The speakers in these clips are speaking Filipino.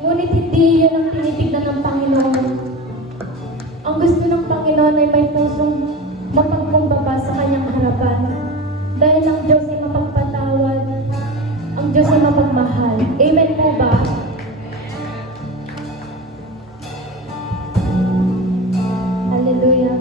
Ngunit hindi yun ang tinitignan ng Panginoon. Ang gusto ng Panginoon ay may pusong mapagkumbaba sa kanyang harapan. Dahil ang Diyos ay mapagpatawad, ang Diyos ay mapagmahal. Amen po ba? Hallelujah.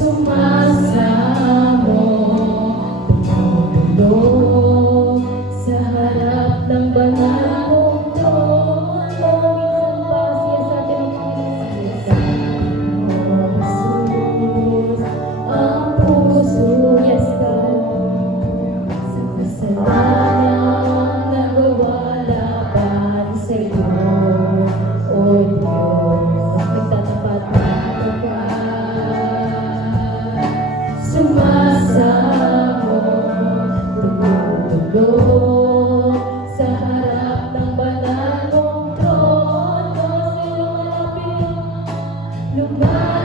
Sumasamo, tumutulog sa harap ng banal mong trono. Minsan ba siya sa atin ang Jesus, ang puso, yes God, sa kasalanan nagawa laban sa iyo, O Diyos, nagtatapat na ka. Sumasamo, tumutulog sa harap ng banal mong trono. Sa iyong hanapin, lugar.